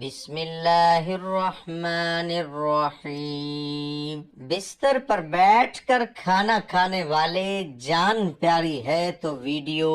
بسم اللہ الرحمن الرحیم۔ بستر پر بیٹھ کر کھانا کھانے والے جان پیاری ہے تو ویڈیو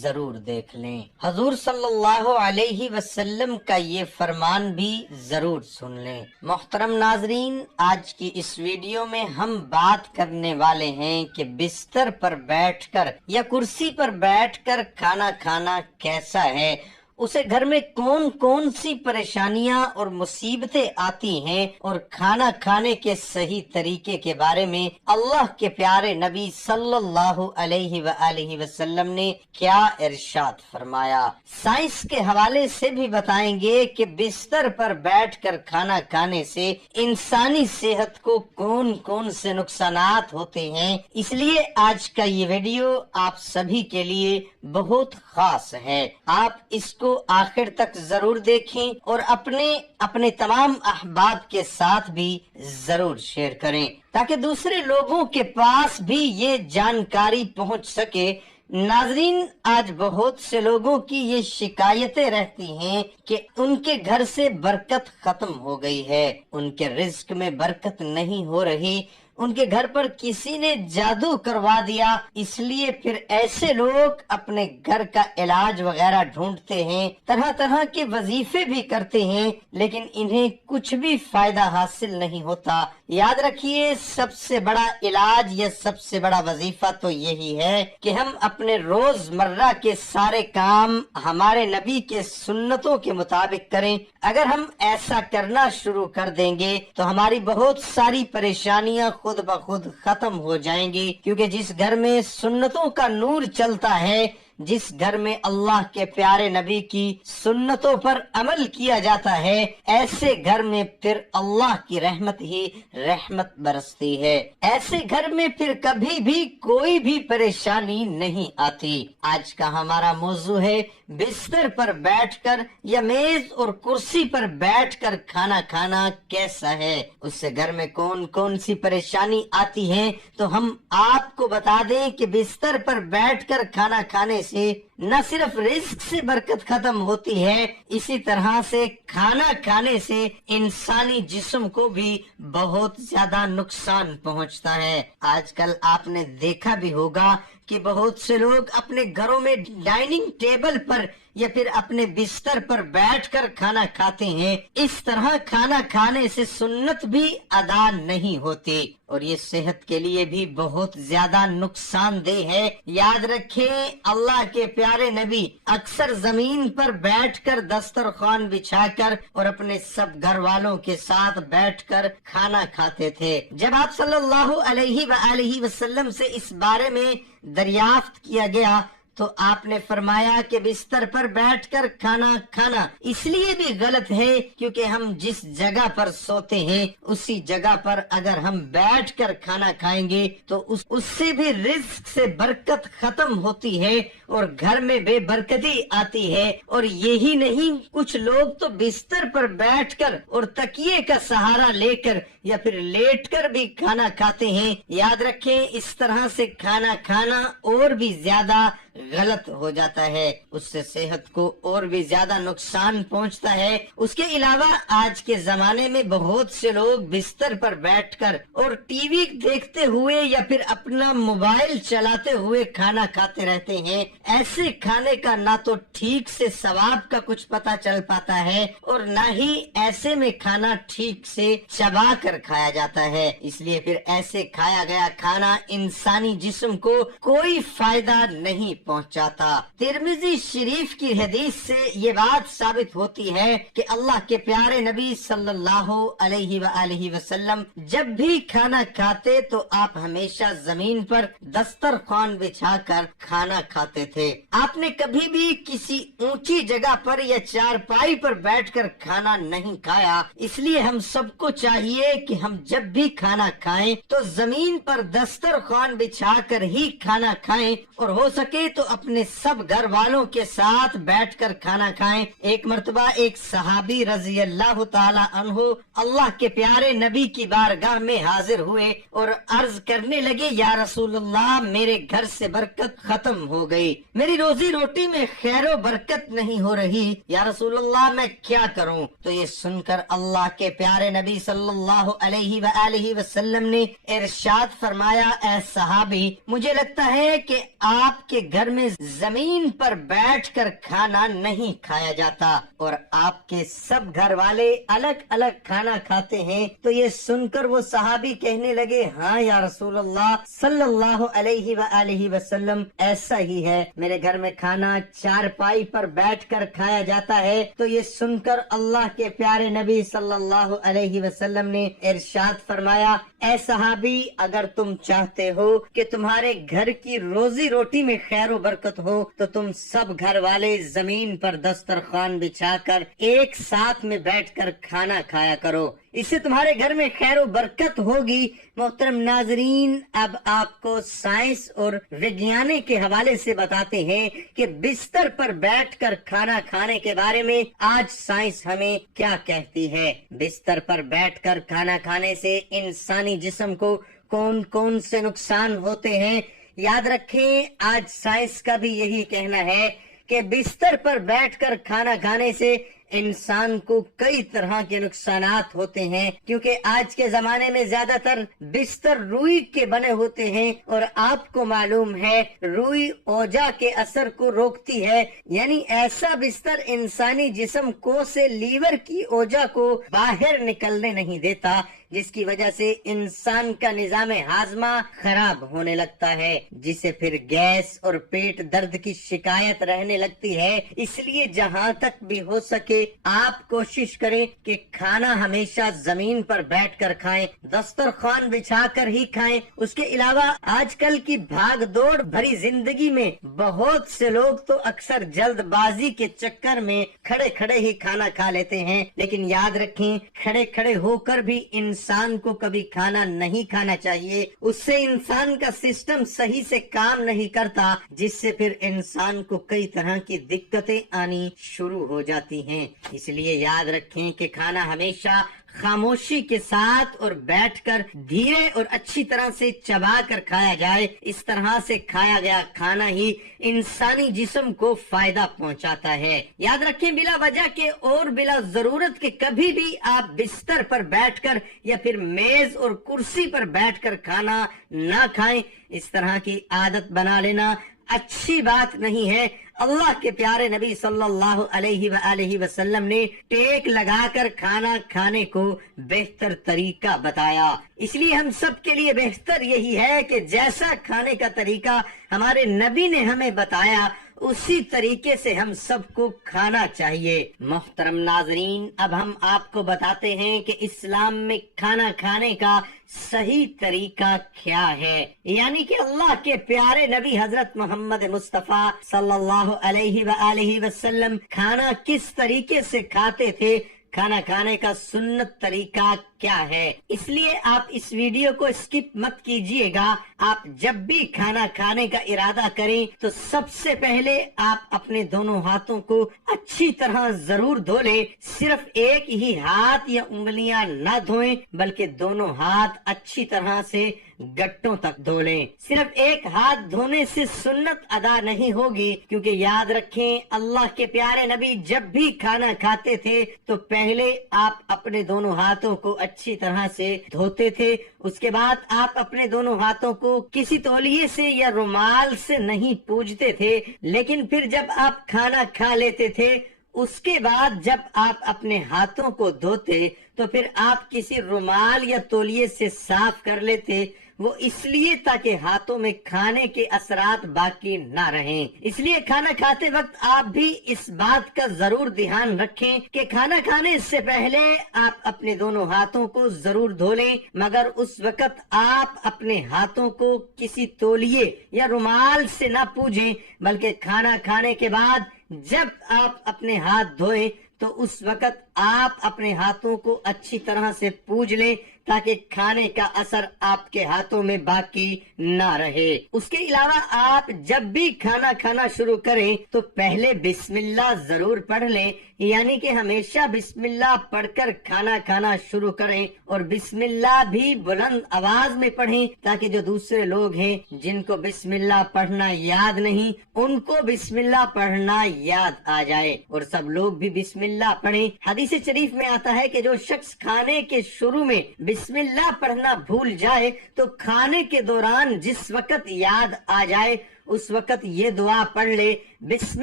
ضرور دیکھ لیں۔ حضور صلی اللہ علیہ وسلم کا یہ فرمان بھی ضرور سن لیں۔ محترم ناظرین، آج کی اس ویڈیو میں ہم بات کرنے والے ہیں کہ بستر پر بیٹھ کر یا کرسی پر بیٹھ کر کھانا کھانا کیسا ہے، اسے گھر میں کون کون سی پریشانیاں اور مصیبتیں آتی ہیں، اور کھانا کھانے کے صحیح طریقے کے بارے میں اللہ کے پیارے نبی صلی اللہ علیہ وآلہ وسلم نے کیا ارشاد فرمایا۔ سائنس کے حوالے سے بھی بتائیں گے کہ بستر پر بیٹھ کر کھانا کھانے سے انسانی صحت کو کون کون سے نقصانات ہوتے ہیں۔ اس لیے آج کا یہ ویڈیو آپ سبھی کے لیے بہت خاص ہے۔ آپ اس کو آخر تک ضرور دیکھیں اور اپنے تمام احباب کے ساتھ بھی ضرور شیئر کریں تاکہ دوسرے لوگوں کے پاس بھی یہ جانکاری پہنچ سکے۔ ناظرین، آج بہت سے لوگوں کی یہ شکایتیں رہتی ہیں کہ ان کے گھر سے برکت ختم ہو گئی ہے، ان کے رزق میں برکت نہیں ہو رہی، ان کے گھر پر کسی نے جادو کروا دیا۔ اس لیے پھر ایسے لوگ اپنے گھر کا علاج وغیرہ ڈھونڈتے ہیں، طرح طرح کے وظیفے بھی کرتے ہیں، لیکن انہیں کچھ بھی فائدہ حاصل نہیں ہوتا۔ یاد رکھیے، سب سے بڑا علاج یا سب سے بڑا وظیفہ تو یہی ہے کہ ہم اپنے روز مرہ کے سارے کام ہمارے نبی کے سنتوں کے مطابق کریں۔ اگر ہم ایسا کرنا شروع کر دیں گے تو ہماری بہت ساری پریشانیاں خود بخود ختم ہو جائیں گی، کیونکہ جس گھر میں سنتوں کا نور چلتا ہے، جس گھر میں اللہ کے پیارے نبی کی سنتوں پر عمل کیا جاتا ہے، ایسے گھر میں پھر اللہ کی رحمت ہی رحمت برستی ہے۔ ایسے گھر میں پھر کبھی بھی کوئی بھی پریشانی نہیں آتی۔ آج کا ہمارا موضوع ہے بستر پر بیٹھ کر یا میز اور کرسی پر بیٹھ کر کھانا کھانا کیسا ہے، اس سے گھر میں کون کون سی پریشانی آتی ہے۔ تو ہم آپ کو بتا دیں کہ بستر پر بیٹھ کر کھانا کھانے سے نہ صرف رزق سے برکت ختم ہوتی ہے، اسی طرح سے کھانا کھانے سے انسانی جسم کو بھی بہت زیادہ نقصان پہنچتا ہے۔ آج کل آپ نے دیکھا بھی ہوگا کہ بہت سے لوگ اپنے گھروں میں ڈائننگ ٹیبل پر یا پھر اپنے بستر پر بیٹھ کر کھانا کھاتے ہیں۔ اس طرح کھانا کھانے سے سنت بھی ادا نہیں ہوتی اور یہ صحت کے لیے بھی بہت زیادہ نقصان دہ ہے۔ یاد رکھیں، اللہ کے پیارے نبی اکثر زمین پر بیٹھ کر دسترخوان بچھا کر اور اپنے سب گھر والوں کے ساتھ بیٹھ کر کھانا کھاتے تھے۔ جب آپ صلی اللہ علیہ وآلہ وسلم سے اس بارے میں دریافت کیا گیا تو آپ نے فرمایا کہ بستر پر بیٹھ کر کھانا کھانا اس لیے بھی غلط ہے کیونکہ ہم جس جگہ پر سوتے ہیں اسی جگہ پر اگر ہم بیٹھ کر کھانا کھائیں گے تو اس سے بھی رزق سے برکت ختم ہوتی ہے اور گھر میں بے برکتی آتی ہے۔ اور یہی نہیں، کچھ لوگ تو بستر پر بیٹھ کر اور تکیے کا سہارا لے کر یا پھر لیٹ کر بھی کھانا کھاتے ہیں۔ یاد رکھیں، اس طرح سے کھانا کھانا اور بھی زیادہ غلط ہو جاتا ہے، اس سے صحت کو اور بھی زیادہ نقصان پہنچتا ہے۔ اس کے علاوہ آج کے زمانے میں بہت سے لوگ بستر پر بیٹھ کر اور ٹی وی دیکھتے ہوئے یا پھر اپنا موبائل چلاتے ہوئے کھانا کھاتے رہتے ہیں۔ ایسے کھانے کا نہ تو ٹھیک سے ثواب کا کچھ پتہ چل پاتا ہے اور نہ ہی ایسے میں کھانا ٹھیک سے چبا کر کھایا جاتا ہے۔ اس لیے پھر ایسے کھایا گیا کھانا انسانی جسم کو کوئی فائدہ نہیں پہنچاتا۔ ترمذی شریف کی حدیث سے یہ بات ثابت ہوتی ہے کہ اللہ کے پیارے نبی صلی اللہ علیہ وآلہ وسلم جب بھی کھانا کھاتے تو آپ ہمیشہ زمین پر دسترخوان بچھا کر کھانا کھاتے تھے۔ آپ نے کبھی بھی کسی اونچی جگہ پر یا چارپائی پر بیٹھ کر کھانا نہیں کھایا۔ اس لیے ہم سب کو چاہیے کہ ہم جب بھی کھانا کھائیں تو زمین پر دسترخوان بچھا کر ہی کھانا کھائیں، اور ہو سکے تو اپنے سب گھر والوں کے ساتھ بیٹھ کر کھانا کھائیں۔ ایک مرتبہ ایک صحابی رضی اللہ تعالی عنہ اللہ کے پیارے نبی کی بارگاہ میں حاضر ہوئے اور عرض کرنے لگے، یا رسول اللہ، میرے گھر سے برکت ختم ہو گئی، میری روزی روٹی میں خیر و برکت نہیں ہو رہی، یا رسول اللہ میں کیا کروں؟ تو یہ سن کر اللہ کے پیارے نبی صلی اللہ علیہ وآلہ وسلم نے ارشاد فرمایا، اے صحابی، مجھے لگتا ہے کہ آپ کے گھر میں زمین پر بیٹھ کر کھانا نہیں کھایا جاتا اور آپ کے سب گھر والے الگ الگ کھانا کھاتے ہیں۔ تو یہ سن کر وہ صحابی کہنے لگے، ہاں یا رسول اللہ صلی اللہ علیہ وآلہ وسلم، ایسا ہی ہے، میرے گھر میں کھانا چارپائی پر بیٹھ کر کھایا جاتا ہے۔ تو یہ سن کر اللہ کے پیارے نبی صلی اللہ علیہ وسلم نے ارشاد فرمایا، اے صحابی، اگر تم چاہتے ہو کہ تمہارے گھر کی روزی روٹی میں خیر و برکت ہو تو تم سب گھر والے زمین پر دسترخوان بچھا کر ایک ساتھ میں بیٹھ کر کھانا کھایا کرو، اس سے تمہارے گھر میں خیر و برکت ہوگی۔ محترم ناظرین، اب آپ کو سائنس اور وگیانے کے حوالے سے بتاتے ہیں کہ بستر پر بیٹھ کر کھانا کھانے کے بارے میں آج سائنس ہمیں کیا کہتی ہے۔ بستر پر بیٹھ کر کھانا کھانے سے انسانی جسم کو کون کون سے نقصان ہوتے ہیں؟ یاد رکھیں، آج سائنس کا بھی یہی کہنا ہے کہ بستر پر بیٹھ کر کھانا کھانے سے انسان کو کئی طرح کے نقصانات ہوتے ہیں، کیونکہ آج کے زمانے میں زیادہ تر بستر روئی کے بنے ہوتے ہیں اور آپ کو معلوم ہے روئی اوجا کے اثر کو روکتی ہے، یعنی ایسا بستر انسانی جسم کو سے لیور کی اوجا کو باہر نکلنے نہیں دیتا، جس کی وجہ سے انسان کا نظام ہاضمہ خراب ہونے لگتا ہے، جس سے پھر گیس اور پیٹ درد کی شکایت رہنے لگتی ہے۔ اس لیے جہاں تک بھی ہو سکے آپ کوشش کریں کہ کھانا ہمیشہ زمین پر بیٹھ کر کھائیں، دسترخوان بچھا کر ہی کھائیں۔ اس کے علاوہ آج کل کی بھاگ دوڑ بھری زندگی میں بہت سے لوگ تو اکثر جلد بازی کے چکر میں کھڑے کھڑے ہی کھانا کھا لیتے ہیں، لیکن یاد رکھیں کھڑے کھڑے ہو کر بھی انسان کو کبھی کھانا نہیں کھانا چاہیے، اس سے انسان کا سسٹم صحیح سے کام نہیں کرتا، جس سے پھر انسان کو کئی طرح کی دقتیں آنی شروع ہو جاتی ہیں۔ اس لیے یاد رکھیں کہ کھانا ہمیشہ خاموشی کے ساتھ اور بیٹھ کر دھیرے اور اچھی طرح سے چبا کر کھایا جائے۔ اس طرح سے کھایا گیا کھانا ہی انسانی جسم کو فائدہ پہنچاتا ہے۔ یاد رکھیں بلا وجہ کے اور بلا ضرورت کے کبھی بھی آپ بستر پر بیٹھ کر یا پھر میز اور کرسی پر بیٹھ کر کھانا نہ کھائیں۔ اس طرح کی عادت بنا لینا اچھی بات نہیں ہے۔ اللہ کے پیارے نبی صلی اللہ علیہ وآلہ وسلم نے ٹیک لگا کر کھانا کھانے کو بہتر طریقہ بتایا، اس لیے ہم سب کے لیے بہتر یہی ہے کہ جیسا کھانے کا طریقہ ہمارے نبی نے ہمیں بتایا اسی طریقے سے ہم سب کو کھانا چاہیے۔ محترم ناظرین، اب ہم آپ کو بتاتے ہیں کہ اسلام میں کھانا کھانے کا صحیح طریقہ کیا ہے، یعنی کہ اللہ کے پیارے نبی حضرت محمد مصطفیٰ صلی اللہ علیہ وآلہ وسلم کھانا کس طریقے سے کھاتے تھے، کھانا کھانے کا سنت طریقہ کیا ہے۔ اس لیے آپ اس ویڈیو کو اسکپ مت کیجیے گا۔ آپ جب بھی کھانا کھانے کا ارادہ کریں تو سب سے پہلے آپ اپنے دونوں ہاتھوں کو اچھی طرح ضرور دھو لیں۔ صرف ایک ہی ہاتھ یا انگلیاں نہ دھوئیں بلکہ دونوں ہاتھ اچھی طرح سے گٹوں تک دھو لیں۔ صرف ایک ہاتھ دھونے سے سنت ادا نہیں ہوگی، کیونکہ یاد رکھیں اللہ کے پیارے نبی جب بھی کھانا کھاتے تھے تو پہلے آپ اپنے دونوں ہاتھوں کو اچھی طرح سے دھوتے تھے، اس کے بعد آپ اپنے دونوں ہاتھوں کو کسی تولیے سے یا رومال سے نہیں پوجتے تھے، لیکن پھر جب آپ کھانا کھا لیتے تھے اس کے بعد جب آپ اپنے ہاتھوں کو دھوتے تو پھر آپ کسی رومال یا تولیے سے صاف کر لیتے، وہ اس لیے تاکہ ہاتھوں میں کھانے کے اثرات باقی نہ رہیں۔ اس لیے کھانا کھاتے وقت آپ بھی اس بات کا ضرور دھیان رکھیں کہ کھانا کھانے سے پہلے آپ اپنے دونوں ہاتھوں کو ضرور دھو لیں، مگر اس وقت آپ اپنے ہاتھوں کو کسی تولیے یا رومال سے نہ پوجیں، بلکہ کھانا کھانے کے بعد جب آپ اپنے ہاتھ دھوئیں تو اس وقت آپ اپنے ہاتھوں کو اچھی طرح سے پوج لیں، تاکہ کھانے کا اثر آپ کے ہاتھوں میں باقی نہ رہے۔ اس کے علاوہ آپ جب بھی کھانا کھانا شروع کریں تو پہلے بسم اللہ ضرور پڑھ لیں، یعنی کہ ہمیشہ بسم اللہ پڑھ کر کھانا کھانا شروع کریں، اور بسم اللہ بھی بلند آواز میں پڑھیں تاکہ جو دوسرے لوگ ہیں جن کو بسم اللہ پڑھنا یاد نہیں ان کو بسم اللہ پڑھنا یاد آ جائے، اور سب لوگ بھی بسم اللہ پڑھیں۔ حدیث شریف میں آتا ہے کہ جو شخص کھانے کے شروع میں بسم اللہ پڑھنا بھول جائے تو کھانے کے دوران جس وقت یاد آ جائے اس وقت یہ دعا پڑھ لے، بسم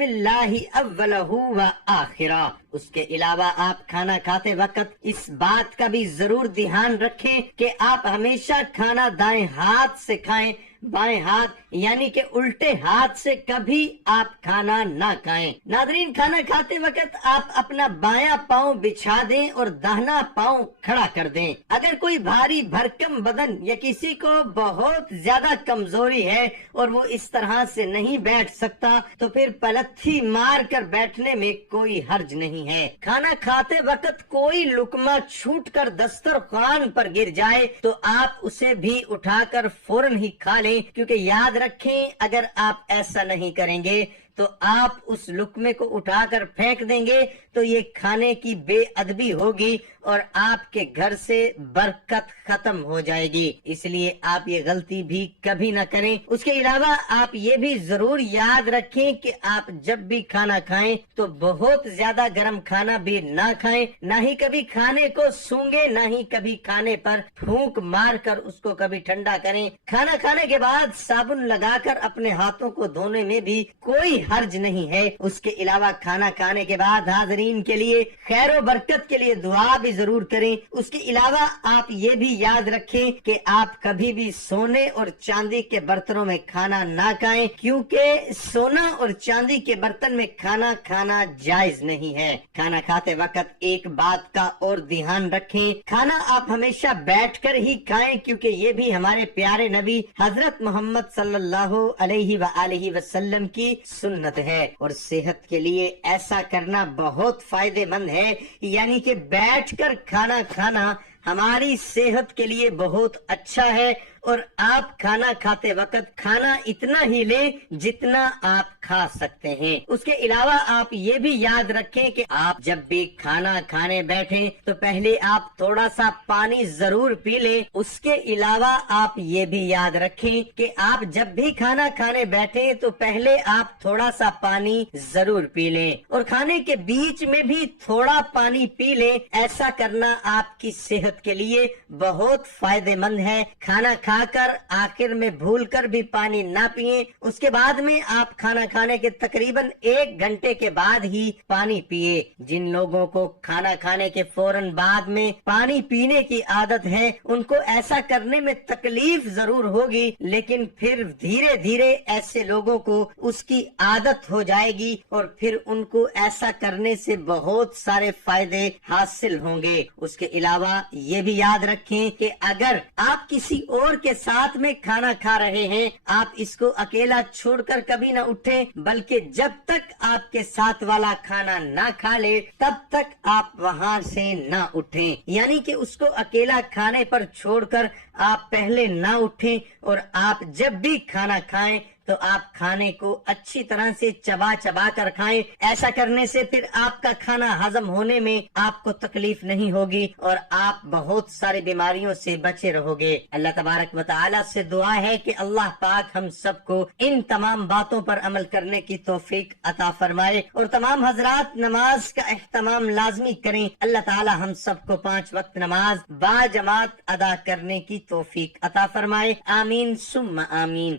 اللہ اولہ و آخرہ۔ اس کے علاوہ آپ کھانا کھاتے وقت اس بات کا بھی ضرور دھیان رکھیں کہ آپ ہمیشہ کھانا دائیں ہاتھ سے کھائیں، بائیں ہاتھ یعنی کہ الٹے ہاتھ سے کبھی آپ کھانا نہ کھائیں۔ ناظرین، کھانا کھاتے وقت آپ اپنا بایاں پاؤں بچھا دیں اور داہنا پاؤں کھڑا کر دیں۔ اگر کوئی بھاری بھرکم بدن یا کسی کو بہت زیادہ کمزوری ہے اور وہ اس طرح سے نہیں بیٹھ سکتا تو پھر پلتھی مار کر بیٹھنے میں کوئی حرج نہیں ہے۔ کھانا کھاتے وقت کوئی لقمہ چھوٹ کر دسترخوان پر گر جائے تو آپ اسے بھی اٹھا کر فوراً ہی کھا لیں، کیونکہ یاد رکھیں اگر آپ ایسا نہیں کریں گے تو آپ اس لقمے کو اٹھا کر پھینک دیں گے تو یہ کھانے کی بے ادبی ہوگی اور آپ کے گھر سے برکت ختم ہو جائے گی، اس لیے آپ یہ غلطی بھی کبھی نہ کریں۔ اس کے علاوہ آپ یہ بھی ضرور یاد رکھیں کہ آپ جب بھی کھانا کھائیں تو بہت زیادہ گرم کھانا بھی نہ کھائیں، نہ ہی کبھی کھانے کو سونگے، نہ ہی کبھی کھانے پر پھونک مار کر اس کو کبھی ٹھنڈا کریں۔ کھانا کھانے کے بعد صابن لگا کر اپنے ہاتھوں کو دھونے میں بھی کوئی حرج نہیں ہے۔ اس کے علاوہ کھانا کھانے کے بعد حاضرین کے لیے خیر و برکت کے لیے دعا بھی ضرور کریں۔ اس کے علاوہ آپ یہ بھی یاد رکھیں کہ آپ کبھی بھی سونے اور چاندی کے برتنوں میں کھانا نہ کھائیں، کیونکہ سونا اور چاندی کے برتن میں کھانا کھانا جائز نہیں ہے۔ کھانا کھاتے وقت ایک بات کا اور دھیان رکھیں، کھانا آپ ہمیشہ بیٹھ کر ہی کھائیں، کیونکہ یہ بھی ہمارے پیارے نبی حضرت محمد صلی اللہ علیہ وآلہ وسلم کی سنت ہے، اور صحت کے لیے ایسا کرنا بہت فائدے مند ہے، یعنی کہ بیٹھ کر کھانا کھانا ہماری صحت کے لیے بہت اچھا ہے، اور آپ کھانا کھاتے وقت کھانا اتنا ہی لیں جتنا آپ کھا سکتے ہیں۔ اس کے علاوہ آپ یہ بھی یاد رکھیں کہ آپ جب بھی کھانا کھانے بیٹھیں تو پہلے آپ تھوڑا سا پانی ضرور پی لیں۔ اس کے علاوہ آپ یہ بھی یاد رکھیں کہ آپ جب بھی کھانا کھانے بیٹھیں تو پہلے آپ تھوڑا سا پانی ضرور پی لیں، اور کھانے کے بیچ میں بھی تھوڑا پانی پی لیں۔ ایسا کرنا آپ کی صحت کے لیے بہت فائدے مند ہے۔ کھانا کھا کر آخر میں بھول کر بھی پانی نہ پیئیں، اس کے بعد میں آپ کھانا کھانے کے تقریباً 1 گھنٹے کے بعد ہی پانی پیئے۔ جن لوگوں کو کھانا کھانے کے فوراً بعد میں پانی پینے کی عادت ہے ان کو ایسا کرنے میں تکلیف ضرور ہوگی، لیکن پھر دھیرے دھیرے ایسے لوگوں کو اس کی عادت ہو جائے گی اور پھر ان کو ایسا کرنے سے بہت سارے فائدے حاصل ہوں گے۔ اس کے علاوہ یہ بھی یاد رکھیں کہ اگر آپ کسی اور کے ساتھ میں کھانا کھا رہے ہیں، آپ اس کو اکیلا چھوڑ کر کبھی نہ اٹھیں، بلکہ جب تک آپ کے ساتھ والا کھانا نہ کھا لے تب تک آپ وہاں سے نہ اٹھیں، یعنی کہ اس کو اکیلا کھانے پر چھوڑ کر آپ پہلے نہ اٹھیں، اور آپ جب بھی کھانا کھائیں تو آپ کھانے کو اچھی طرح سے چبا چبا کر کھائیں۔ ایسا کرنے سے پھر آپ کا کھانا ہضم ہونے میں آپ کو تکلیف نہیں ہوگی اور آپ بہت ساری بیماریوں سے بچے رہو گے۔ اللہ تبارک و تعالی سے دعا ہے کہ اللہ پاک ہم سب کو ان تمام باتوں پر عمل کرنے کی توفیق عطا فرمائے، اور تمام حضرات نماز کا اہتمام لازمی کریں۔ اللہ تعالی ہم سب کو 5 وقت نماز با جماعت ادا کرنے کی توفیق عطا فرمائے، آمین ثم آمین۔